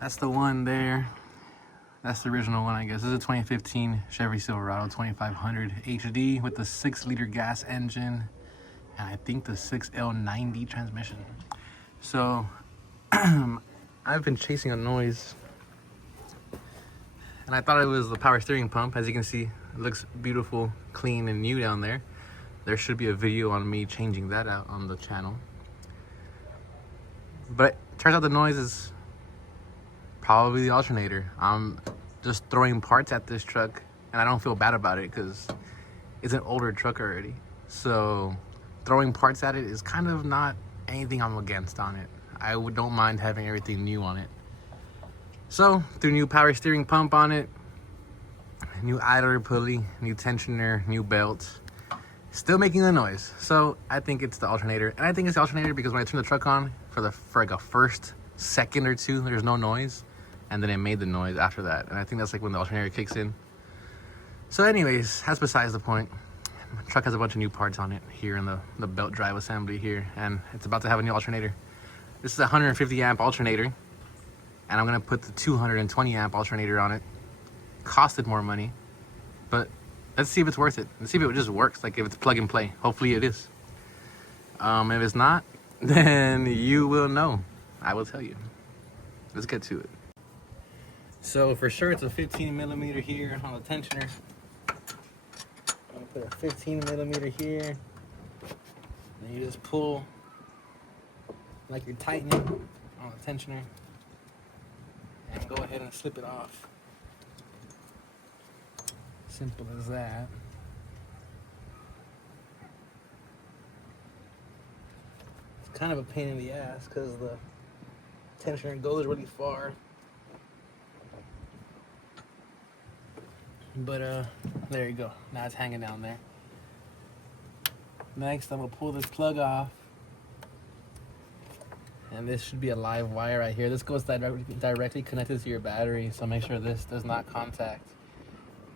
That's the one there. That's the original one, I guess. This is a 2015 Chevy Silverado 2500 HD with the 6-liter gas engine and I think the 6L90 transmission. So I've been chasing a noise and I thought it was the power steering pump. As you can see, it looks beautiful, clean, and new down there. There should be a video on me changing that out on the channel. But it turns out the noise is probably the alternator. I'm just throwing parts at this truck and I don't feel bad about it because it's an older truck already. So throwing parts at it is kind of not anything I'm against on it. I don't mind having everything new on it. So threw new power steering pump on it, new idler pulley, new tensioner, new belt. Still making the noise. So I think it's the alternator. And I think it's the alternator because when I turned the truck on for like a first second or two, there's no noise. And then it made the noise after that. And I think that's like when the alternator kicks in. So anyways, that's besides the point. The truck has a bunch of new parts on it here in the belt drive assembly here. And it's about to have a new alternator. This is a 150 amp alternator. And I'm gonna put the 220 amp alternator on it. Costed more money. But let's see if it's worth it. Let's see if it just works, like if it's plug and play. Hopefully it is. If it's not, then you will know. I will tell you. Let's get to it. So for sure it's a 15 millimeter here on the tensioner. I'm gonna put a 15 millimeter here. And you just pull like you're tightening on the tensioner. And go ahead and slip it off. Simple as that. It's kind of a pain in the ass because the tensioner goes really far. But there you go. Now it's hanging down there. Next, I'm gonna pull this plug off. And this should be a live wire right here. This goes directly connected to your battery, so make sure this does not contact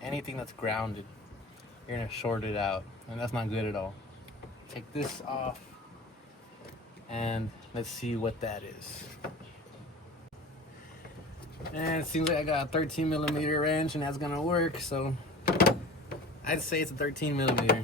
anything that's grounded. You're gonna short it out, and that's not good at all. Take this off, and let's see what that is. And it seems like I got a 13 millimeter wrench, and that's gonna work, so I'd say it's a 13 millimeter.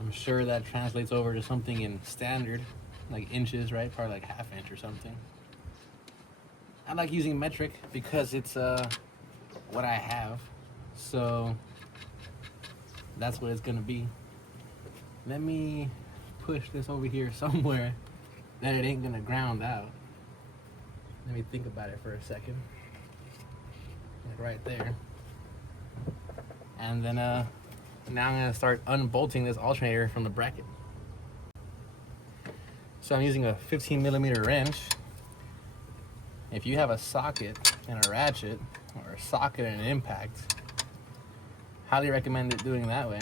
I'm sure that translates over to something in standard, like inches, right? Probably like ½ inch or something. I like using metric because it's what I have, so that's what it's gonna be. Let me push this over here somewhere that it ain't gonna ground out. Let me think about it for a second. Like right there. And then now I'm gonna start unbolting this alternator from the bracket. So I'm using a 15 millimeter wrench. If you have a socket and a ratchet, or a socket and an impact, highly recommend it doing that way.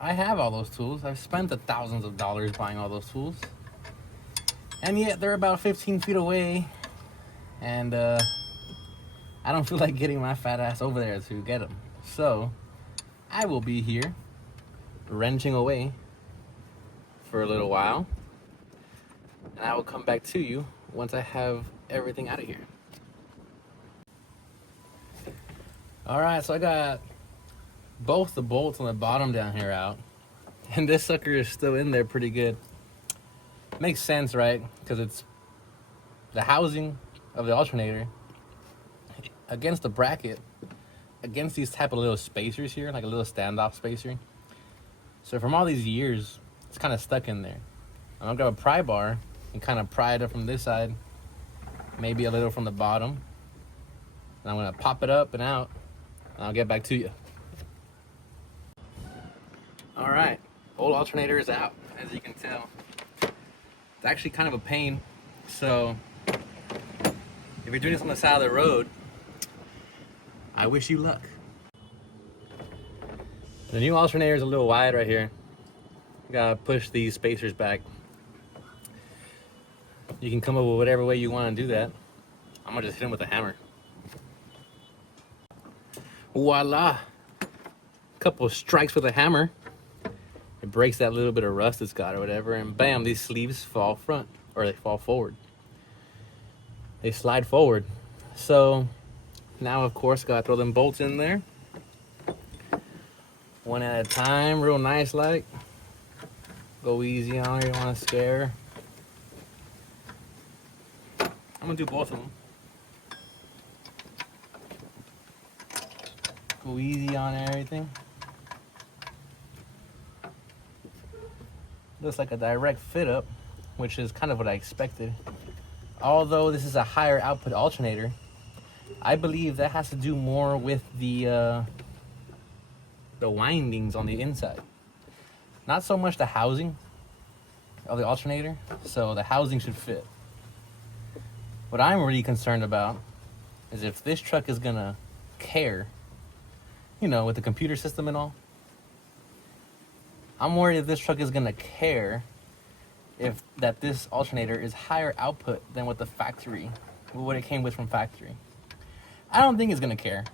I have all those tools. I've spent the thousands of dollars buying all those tools. And yet they're about 15 feet away. And I don't feel like getting my fat ass over there to get them. So I will be here wrenching away for a little while. And I will come back to you once I have everything out of here. Alright, so I got both the bolts on the bottom down here out. And this sucker is still in there pretty good. Makes sense, right? Because it's the housing of the alternator against the bracket, against these type of little spacers here, like a little standoff spacer. So from all these years, it's kind of stuck in there. I'm gonna grab a pry bar and kind of pry it up from this side, maybe a little from the bottom. And I'm gonna pop it up and out, and I'll get back to you. All right, old alternator is out, as you can tell. It's actually kind of a pain. So if you're doing this on the side of the road, I wish you luck. The new alternator is a little wide right here. You gotta push these spacers back. You can come up with whatever way you want to do that. I'm gonna just hit him with a hammer. Voila! Couple of strikes with a hammer. It breaks that little bit of rust it's got or whatever, and bam, these sleeves fall front, or they fall forward. they slide forward. So now, of course, gotta throw them bolts in there, one at a time, real nice like. Go easy on her, you don't want to scare her. I'm gonna do both of them. Go easy on everything. Looks like a direct fit up, which is kind of what I expected. Although this is a higher output alternator, I believe that has to do more with the windings on the inside. Not so much the housing of the alternator, so the housing should fit. What I'm really concerned about is if this truck is gonna care, you know, with the computer system and all. I'm worried if this truck is gonna care if that this alternator is higher output than what the factory, what it came with from factory. I don't think it's gonna care.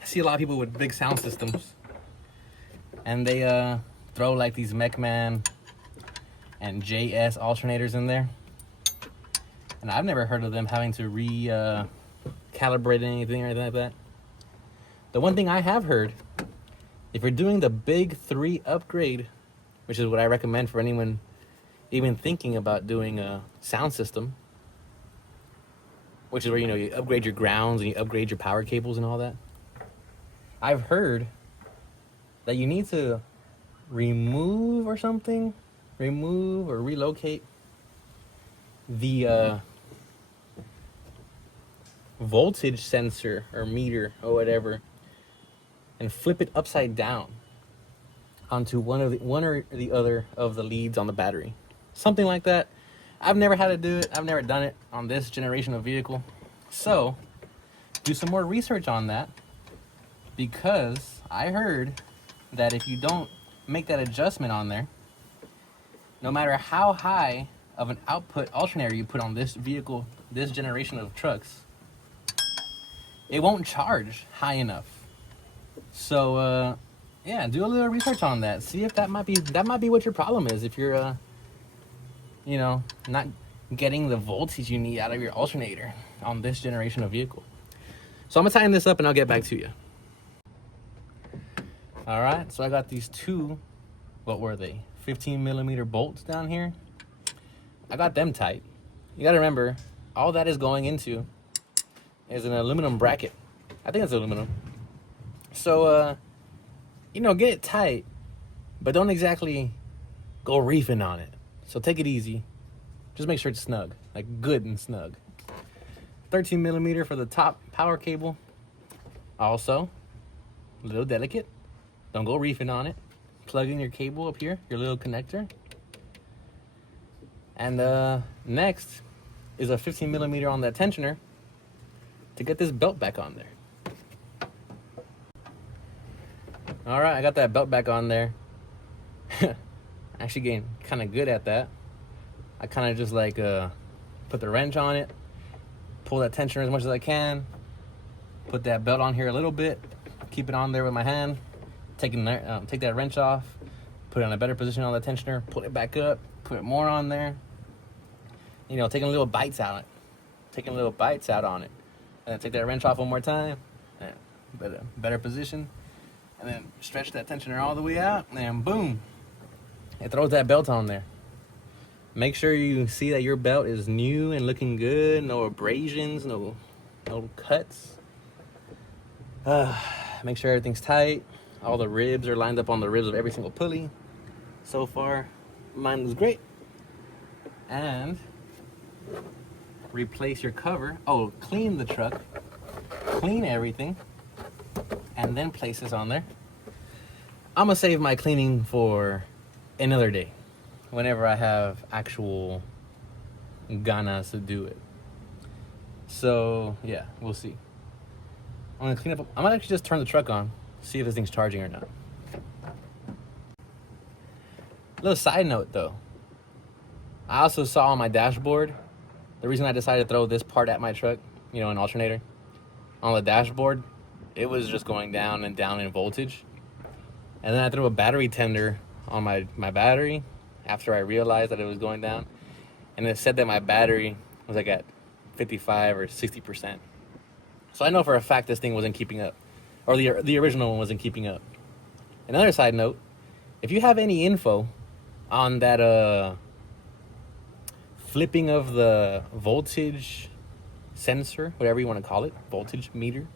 I see a lot of people with big sound systems, and they throw like these MechMan and JS alternators in there, and I've never heard of them having to calibrate anything or anything like that. The one thing I have heard, if you're doing the big 3 upgrade, which is what I recommend for anyone even thinking about doing a sound system, which is where, you know, you upgrade your grounds and you upgrade your power cables and all that. I've heard that you need to remove or relocate the voltage sensor or meter or whatever, and flip it upside down onto one or the other of the leads on the battery. Something like that. I've never had to do it. I've never done it on this generation of vehicle. So, do some more research on that, because I heard that if you don't make that adjustment on there, no matter how high of an output alternator you put on this vehicle, this generation of trucks, it won't charge high enough. So, yeah, do a little research on that. See if that might be what your problem is. If you're, you know, not getting the voltage you need out of your alternator on this generation of vehicle. So I'm gonna tighten this up and I'll get back to you. All right, so I got these 2, what were they? 15mm bolts down here. I got them tight. You gotta remember, all that is going into is an aluminum bracket. I think it's aluminum. So, you know, get it tight, but don't exactly go reefing on it. So take it easy. Just make sure it's snug, like good and snug. 13mm for the top power cable. Also, a little delicate. Don't go reefing on it. Plug in your cable up here, your little connector. And next is a 15mm on that tensioner to get this belt back on there. All right, I got that belt back on there. Actually getting kind of good at that. I kind of just like put the wrench on it, pull that tensioner as much as I can, put that belt on here a little bit, keep it on there with my hand, take that wrench off, put it on a better position on the tensioner, pull it back up, put it more on there. You know, taking little bites out on it, and then take that wrench off one more time, better position, and then stretch that tensioner all the way out, and boom, it throws that belt on there. Make sure you see that your belt is new and looking good, no abrasions, no cuts. Make sure everything's tight. All the ribs are lined up on the ribs of every single pulley. So far, mine was great. And replace your cover. Oh, clean the truck, clean everything, and then place this on there. I'm gonna save my cleaning for another day, whenever I have actual ganas to do it. So yeah, we'll see. I'm gonna clean up. I might actually just turn the truck on, see if this thing's charging or not. Little side note though, I also saw on my dashboard, the reason I decided to throw this part at my truck, you know, an alternator, on the dashboard, it was just going down and down in voltage. And then I threw a battery tender on my battery after I realized that it was going down. And it said that my battery was like at 55 or 60%. So I know for a fact this thing wasn't keeping up, or the original one wasn't keeping up. Another side note, if you have any info on that flipping of the voltage sensor, whatever you want to call it, voltage meter,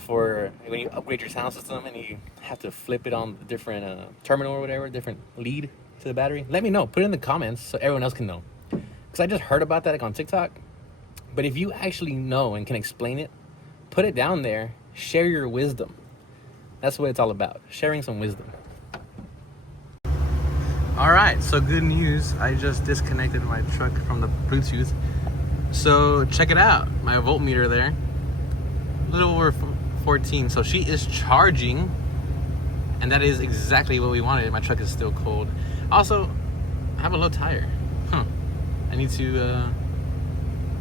for when you upgrade your sound system and you have to flip it on a different terminal or whatever, different lead to the battery, let me know. Put it in the comments so everyone else can know. Because I just heard about that like on TikTok. But if you actually know and can explain it, put it down there. Share your wisdom. That's what it's all about. Sharing some wisdom. All right, so good news. I just disconnected my truck from the Bluetooth. So check it out. My voltmeter there, a little over 14. So she is charging, and that is exactly what we wanted. My truck is still cold. Also, I have a low tire. I need to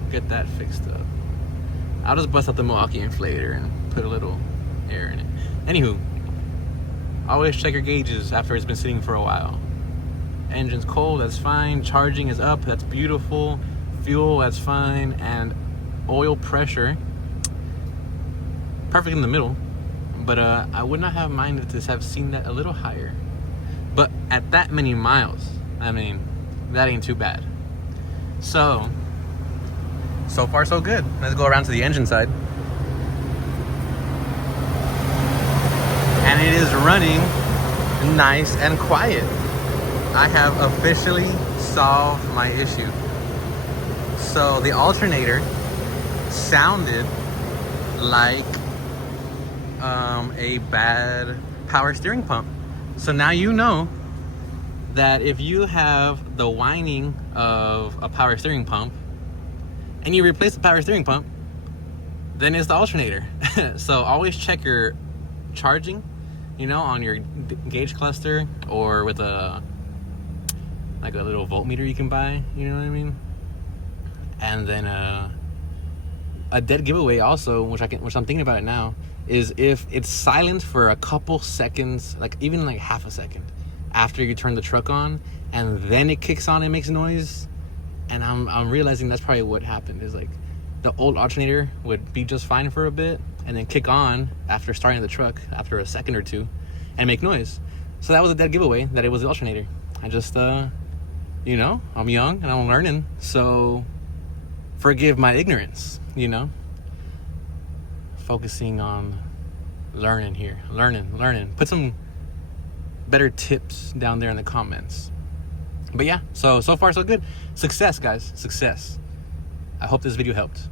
get that fixed up. I'll just bust out the Milwaukee inflator and put a little air in it. Anywho, always check your gauges after it's been sitting for a while. Engine's cold, that's fine. Charging is up, that's beautiful. Fuel, that's fine. And oil pressure, perfect in the middle. But I would not have minded to have seen that a little higher. But at that many miles, I mean, that ain't too bad. So far so good. Let's go around to the engine side. And it is running nice and quiet. I have officially solved my issue. So the alternator sounded like a bad power steering pump. So now you know that if you have the whining of a power steering pump and you replace the power steering pump, then it's the alternator. So always check your charging, on your gauge cluster, or with a little voltmeter you can buy, you know what I mean? And then a dead giveaway also, which I'm thinking about it now, is if it's silent for a couple seconds, even half a second after you turn the truck on, and then it kicks on and makes noise. And I'm realizing that's probably what happened, is the old alternator would be just fine for a bit and then kick on after starting the truck after a second or two and make noise. So that was a dead giveaway that it was the alternator. I just I'm young and I'm learning, so forgive my ignorance, focusing on learning here. Learning. Put some better tips down there in the comments. But yeah, so far so good. Success, guys. Success. I hope this video helped.